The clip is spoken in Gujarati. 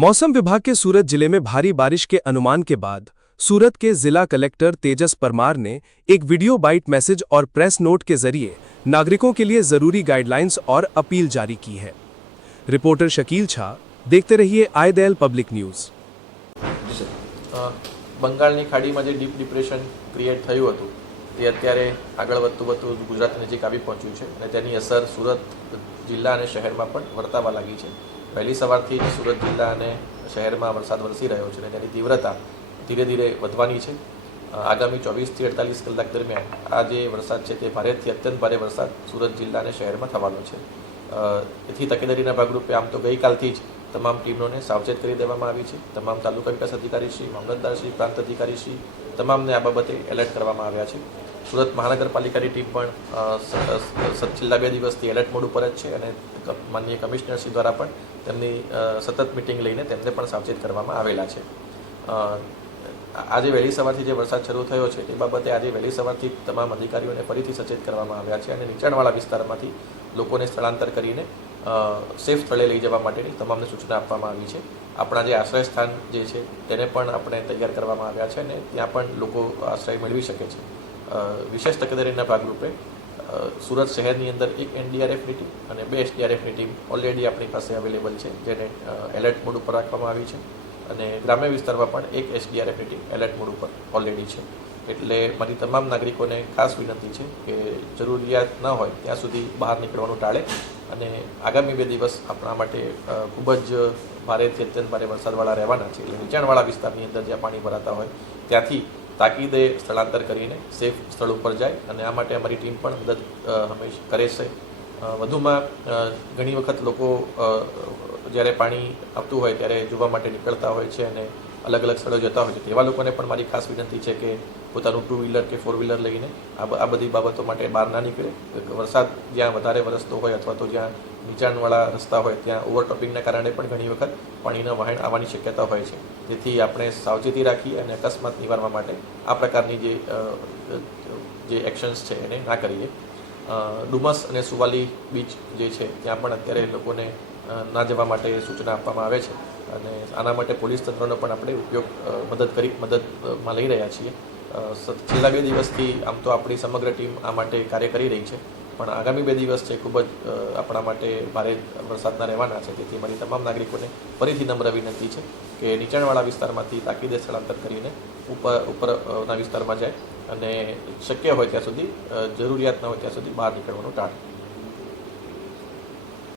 मौसम विभाग के सूरत जिले में भारी बारिश के अनुमान के बाद सूरत के जिला कलेक्टर तेजस परमार ने एक वीडियो बाइट मैसेज और प्रेस नोट के जरिए नागरिकों के लिए जरूरी गाइडलाइंस और अपील जारी की है। रिपोर्टर शकील छा, देखते रहिए आय दयाल पब्लिक न्यूज। બંગાળની ખાડીમાં જે ડીપ ડિપ્રેશન ક્રિએટ થયું હતું તે અત્યારે આગળ વધતું ગુજરાત નજીક આવી પહોંચ્યું છે અને તેની અસર સુરત જિલ્લા અને શહેરમાં પણ વર્તાવા લાગી છે। વહેલી સવારથી જ સુરત જિલ્લા અને શહેરમાં વરસાદ વરસી રહ્યો છે અને તેની તીવ્રતા ધીરે ધીરે વધવાની છે। આગામી 24 થી 48 કલાક દરમિયાન આ જે વરસાદ છે તે ભારેથી અત્યંત ભારે વરસાદ સુરત જિલ્લા અને શહેરમાં થવાનો છે। એથી તકેદારીના ભાગરૂપે આમ તો ગઈકાલથી જ તમામ ટીમોને સાવચેત કરી દેવામાં આવી છે। તમામ તાલુકા વિકાસ અધિકારીશ્રી, મામલતદારશ્રી, પ્રાંત અધિકારીશ્રી તમામને આ બાબતે એલર્ટ કરવામાં આવ્યા છે। સુરત મહાનગરપાલિકાની ટીમ પણ છેલ્લા 2 દિવસથી એલર્ટ મોડ ઉપર જ છે અને માનનીય કમિશનરશ્રી દ્વારા પણ તેમની સતત મિટિંગ લઈને તેમને પણ સાવચેત કરવામાં આવેલા છે। આજે વહેલી સવારથી જે વરસાદ શરૂ થયો છે તે બાબતે આજે વહેલી સવારથી તમામ અધિકારીઓને ફરીથી સચેત કરવામાં આવ્યા છે અને નીચાણવાળા વિસ્તારમાંથી લોકોને સ્થળાંતર કરીને સેફ સ્થળે લઈ જવા માટેની તમામને સૂચના આપવામાં આવી છે। આપણા જે આશ્રય સ્થાન જે છે તેને પણ આપણે તૈયાર કરવામાં આવ્યા છે અને ત્યાં પણ લોકો આશ્રય મેળવી શકે છે। વિશેષ તકેદારીના ભાગરૂપે સુરત શહેરની અંદર એક એનડીઆરએફની ટીમ અને 2 એસડીઆરએફની ટીમ ઓલરેડી આપણી પાસે અવેલેબલ છે, જેને એલર્ટ મોડ ઉપર રાખવામાં આવી છે અને ગ્રામ્ય વિસ્તારમાં પણ એક એસડીઆરએફની ટીમ એલર્ટ મોડ ઉપર ઓલરેડી છે। એટલે મારી તમામ નાગરિકોને ખાસ વિનંતી છે કે જરૂરિયાત ન હોય ત્યાં સુધી બહાર નીકળવાનું ટાળે અને આગામી 2 દિવસ આપણા માટે ખૂબ જ ભારેથી અત્યંત ભારે વરસાદવાળા રહેવાના છે। એટલે નીચાણવાળા વિસ્તારની અંદર જ્યાં પાણી ભરાતા હોય ત્યાંથી તાકીદે સ્થળાંતર કરીને સેફ સ્થળ ઉપર જાય અને આ માટે અમારી ટીમ પણ મદદ હંમેશા કરે છે। વધુમાં ઘણી વખત લોકો જ્યારે પાણી આવતું હોય ત્યારે જોવા માટે નીકળતા હોય છે અને અલગ અલગ સ્થળો જતા હોય છે, તેવા લોકોને પણ મારી ખાસ વિનંતી છે કે પોતાનું 2 વ્હીલર કે 4 વ્હીલર લઈને આ બધી બાબતો માટે બહાર ના નીકળે। વરસાદ જ્યાં વધારે વરસતો હોય અથવા તો જ્યાં નીચાણવાળા રસ્તા હોય ત્યાં ઓવરટોપિંગના કારણે પણ ઘણી વખત પાણીના વહેણ આવવાની શક્યતા હોય છે। તેથી આપણે સાવચેતી રાખી અને અકસ્માત નિવારવા માટે આ પ્રકારની જે એક્શન્સ છે એને ના કરીએ। ડુમસ અને સુવાલી બીચ જે છે ત્યાં પણ અત્યારે લોકોને ના જવા માટે સૂચના આપવામાં આવે છે અને આના માટે પોલીસ તંત્રનો પણ આપણે મદદમાં લઈ રહ્યા છીએ। છેલ્લા 2 દિવસથી આમ તો આપણી સમગ્ર ટીમ આ માટે કાર્ય કરી રહી છે, પણ આગામી 2 દિવસ છે ખૂબ જ આપણા માટે ભારે વરસાદના રહેવાના છે। તેથી મારી તમામ નાગરિકોને ફરીથી નમ્ર વિનંતી છે કે નીચાણવાળા વિસ્તારમાંથી તાકીદે સ્થળાંતર કરીને ઉપરના વિસ્તારમાં જાય અને શક્ય હોય ત્યાં સુધી, જરૂરિયાત ન હોય ત્યાં સુધી બહાર નીકળવાનું ટાળે।